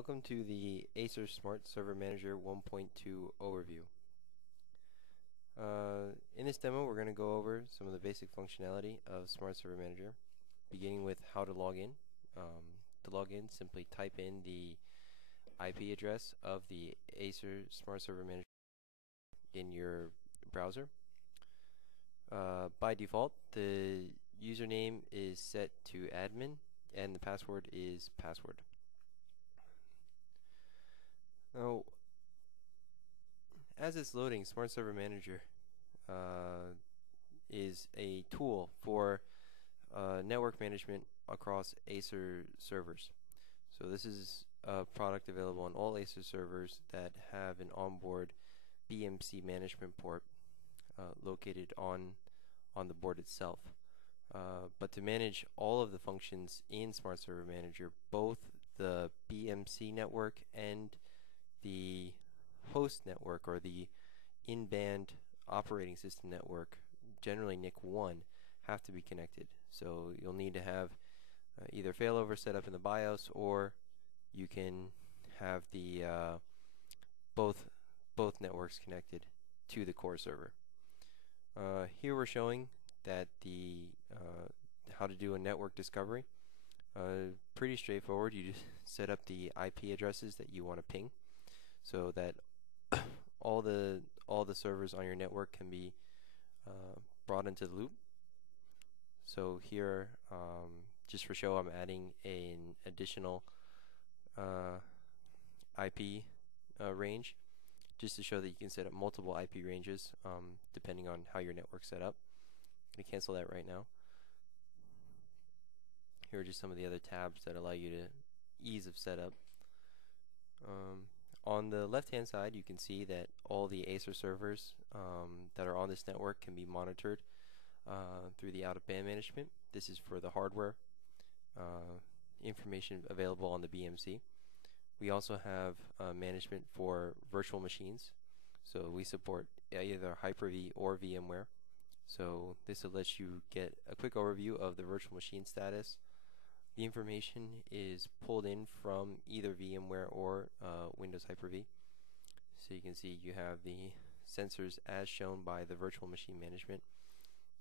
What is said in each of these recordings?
Welcome to the Acer Smart Server Manager 1.2 overview. In this demo, we're going to go over some of the basic functionality of Smart Server Manager, beginning with how to log in. To log in, simply type in the IP address of the Acer Smart Server Manager in your browser. By default, the username is set to admin and the password is password. Now, as it's loading, Smart Server Manager is a tool for network management across Acer servers. So this is a product available on all Acer servers that have an onboard BMC management port located on the board itself. But to manage all of the functions in Smart Server Manager, both the BMC network and the host network, or the in-band operating system network, generally NIC1, have to be connected. So you'll need to have either failover set up in the BIOS, or you can have the both networks connected to the core server. Here we're showing that the how to do a network discovery. Pretty straightforward. You just set up the IP addresses that you want to ping, so that all the servers on your network can be brought into the loop. So here, just for show, I'm adding an additional IP range, just to show that you can set up multiple IP ranges depending on how your network's set up. I'm going to cancel that right now. Here are just some of the other tabs that allow you to ease of setup. On the left hand side, you can see that all the Acer servers that are on this network can be monitored through the out-of-band management. This is for the hardware information available on the BMC. We also have management for virtual machines. So we support either Hyper-V or VMware. So this will let you get a quick overview of the virtual machine status. The information is pulled in from either VMware or Windows Hyper-V. So you can see you have the sensors as shown by the virtual machine management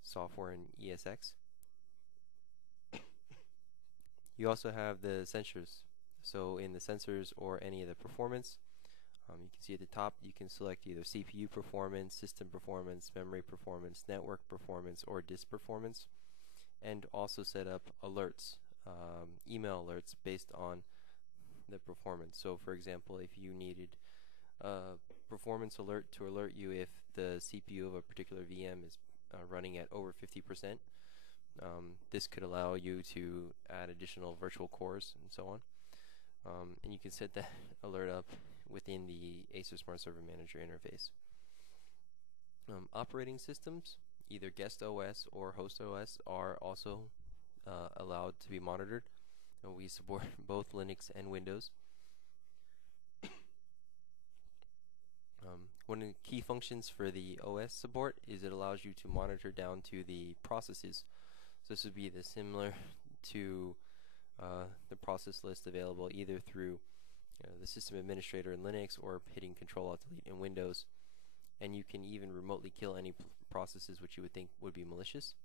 software in ESX. You also have the sensors. So in the sensors or any of the performance, you can see at the top you can select either CPU performance, system performance, memory performance, network performance, or disk performance, and also set up alerts. Email alerts based on the performance. So for example, if you needed a performance alert to alert you if the CPU of a particular VM is running at over 50%, this could allow you to add additional virtual cores and so on. And you can set that alert up within the Acer Smart Server Manager interface. Operating systems, either guest OS or host OS, are also allowed to be monitored. We support both Linux and Windows. One of the key functions for the OS support is it allows you to monitor down to the processes. So this would be similar to the process list available either through the system administrator in Linux or hitting Control-Alt-Delete in Windows. And you can even remotely kill any processes which you would think would be malicious.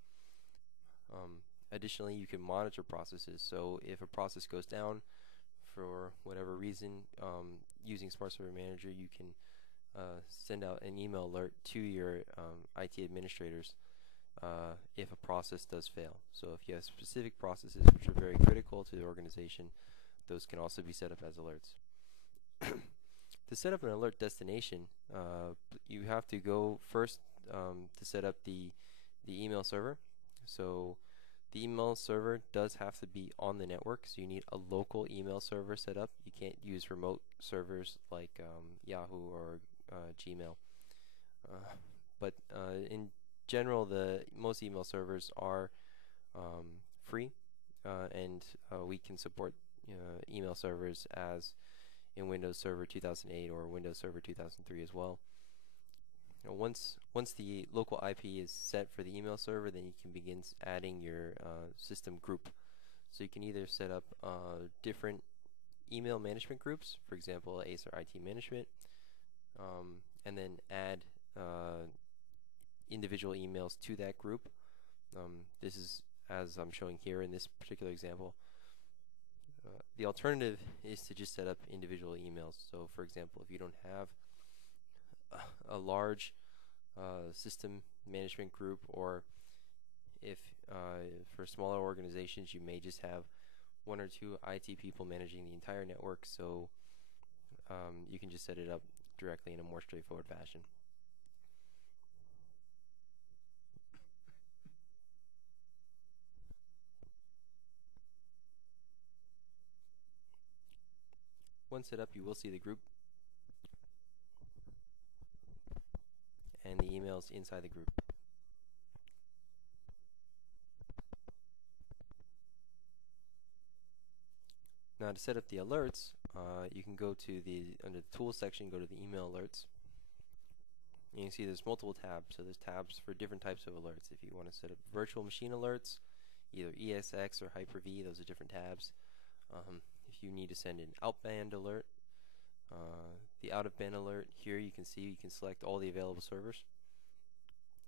Additionally, you can monitor processes. So if a process goes down for whatever reason, using Smart Server Manager, you can send out an email alert to your IT administrators if a process does fail. So if you have specific processes which are very critical to the organization, those can also be set up as alerts. To set up an alert destination, you have to go first to set up the email server. So the email server does have to be on the network, so you need a local email server set up. You can't use remote servers like Yahoo or Gmail. But in general, most email servers are free, and we can support email servers as in Windows Server 2008 or Windows Server 2003 as well. Once the local IP is set for the email server, then you can begin adding your system group. So you can either set up different email management groups, for example, Acer IT Management, and then add individual emails to that group. This is as I'm showing here in this particular example. The alternative is to just set up individual emails. So for example, if you don't have a large system management group, or if for smaller organizations you may just have one or two IT people managing the entire network, so you can just set it up directly in a more straightforward fashion. Once set up, you will see the group and the emails inside the group. Now to set up the alerts, you can go to under the tools section, go to the email alerts. And you can see there's multiple tabs, so there's tabs for different types of alerts. If you want to set up virtual machine alerts, either ESX or Hyper-V, those are different tabs. If you need to send an outbound alert, the out-of-band alert, here you can see you can select all the available servers,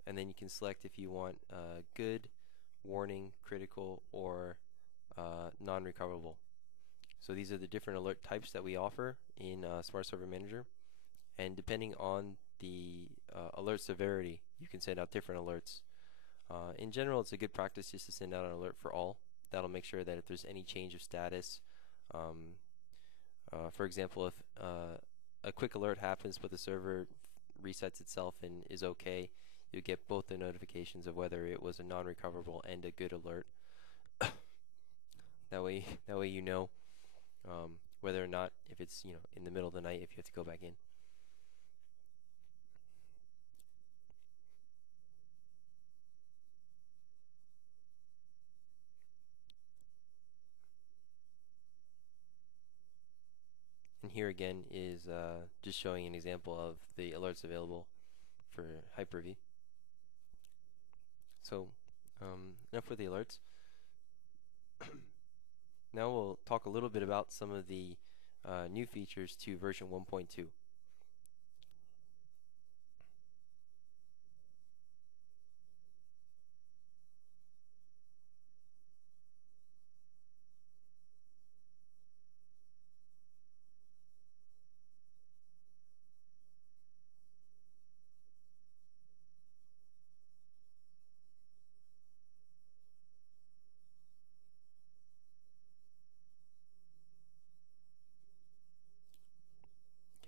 and then you can select if you want good, warning, critical, or non-recoverable. So these are the different alert types that we offer in Smart Server Manager, and depending on the alert severity, you can send out different alerts. In general, it's a good practice just to send out an alert for all. That'll make sure that if there's any change of status, for example, if a quick alert happens but the server resets itself and is okay, you get both the notifications of whether it was a non-recoverable and a good alert. That way you know whether or not, if it's in the middle of the night, if you have to go back in. And here again is just showing an example of the alerts available for Hyper-V. So enough for the alerts. Now we'll talk a little bit about some of the new features to version 1.2.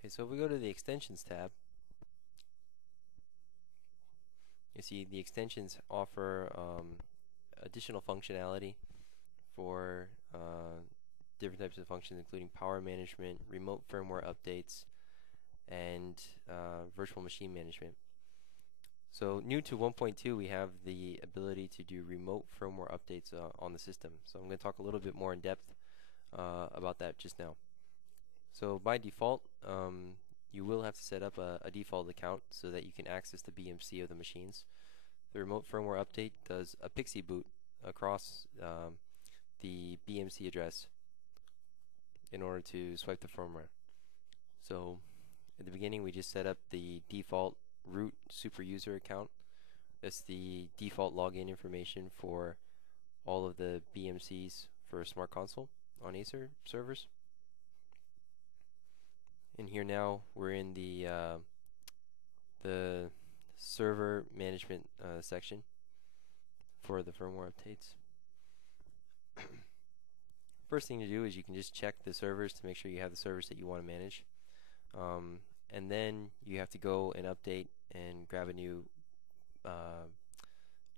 Okay, so if we go to the Extensions tab, you see the extensions offer additional functionality for different types of functions, including power management, remote firmware updates, and virtual machine management. So new to 1.2, we have the ability to do remote firmware updates on the system. So I'm going to talk a little bit more in depth about that just now. So by default, you will have to set up a default account so that you can access the BMC of the machines. The remote firmware update does a pixie boot across the BMC address in order to swipe the firmware. So at the beginning, we just set up the default root super user account. That's the default login information for all of the BMCs for Smart Console on Acer servers. And here now we're in the server management section for the firmware updates. First thing to do is you can just check the servers to make sure you have the servers that you want to manage, and then you have to go and update and grab a new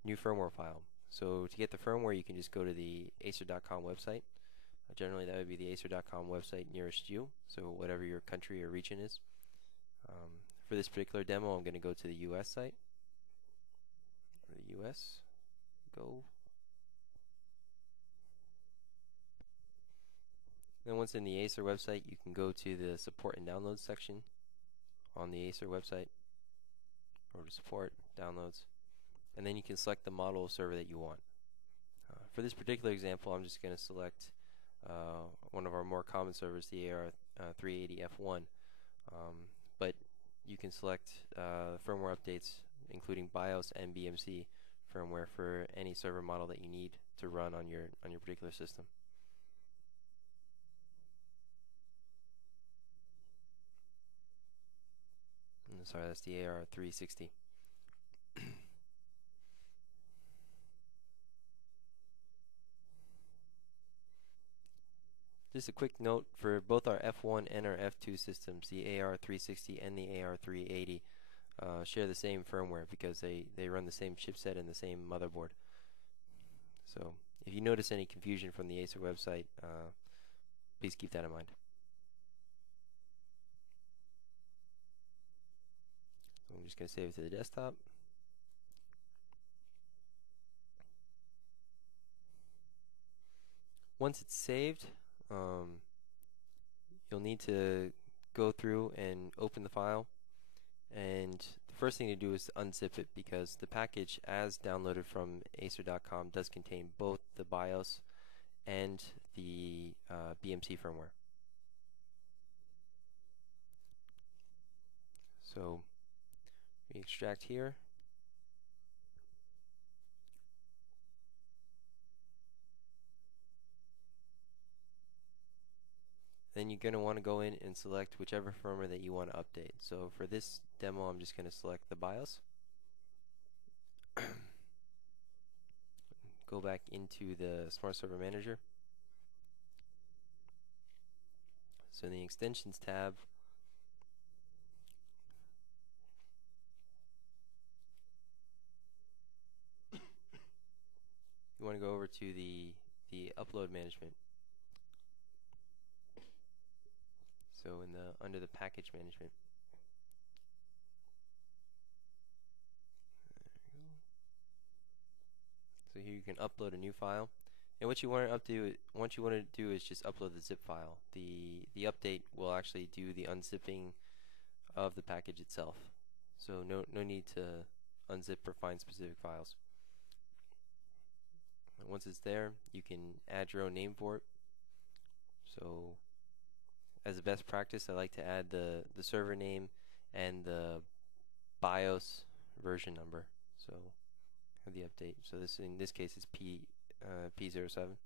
firmware file. So to get the firmware, you can just go to the acer.com website. Generally, that would be the acer.com website nearest you, so whatever your country or region is. For this particular demo, I'm going to go to the US site. Or the US, go. Then once in the Acer website, you can go to the support and downloads section on the Acer website. Go to support, downloads, and then you can select the model of server that you want. For this particular example, I'm just going to select one of our more common servers, the AR380F1. But you can select firmware updates, including BIOS and BMC firmware for any server model that you need to run on your particular system. Sorry, that's the AR360. Just a quick note for both our F1 and our F2 systems, the AR360 and the AR380 share the same firmware because they run the same chipset and the same motherboard. So if you notice any confusion from the Acer website, please keep that in mind. I'm just going to save it to the desktop. Once it's saved, you'll need to go through and open the file, and the first thing to do is to unzip it because the package as downloaded from acer.com does contain both the BIOS and the BMC firmware. So we extract here. Then you're going to want to go in and select whichever firmware that you want to update. So for this demo, I'm just going to select the BIOS. Go back into the Smart Server Manager. So in the Extensions tab, you want to go over to the Upload Management. So in the under the Package Management. There we go. So here you can upload a new file. And what you want to do is just upload the zip file. The update will actually do the unzipping of the package itself. So no need to unzip or find specific files. And once it's there, you can add your own name for it. So as a best practice, I like to add the server name and the BIOS version number. So the update. So in this case is P07.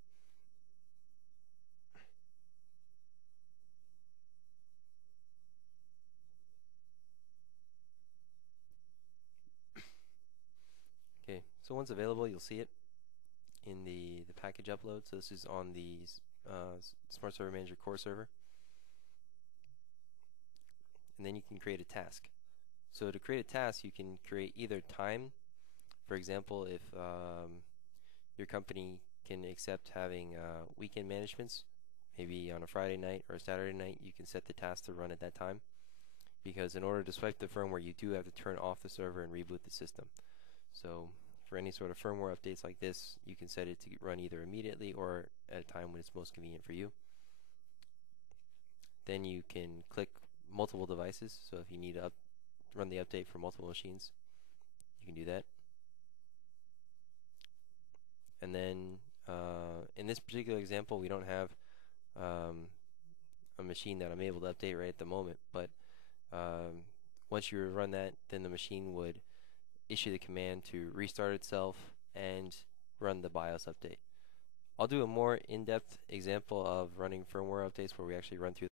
Okay, so once available, you'll see it in the package upload. So this is on the Smart Server Manager core server. And then you can create a task. So to create a task, you can create either time. For example, if your company can accept having weekend managements, maybe on a Friday night or a Saturday night, you can set the task to run at that time. Because in order to swipe the firmware, you do have to turn off the server and reboot the system. So for any sort of firmware updates like this, you can set it to run either immediately or at a time when it's most convenient for you. Then you can click multiple devices. So if you need to run the update for multiple machines, you can do that. And then in this particular example, we don't have a machine that I'm able to update right at the moment, but once you run that, then the machine would issue the command to restart itself and run the BIOS update. I'll do a more in-depth example of running firmware updates where we actually run through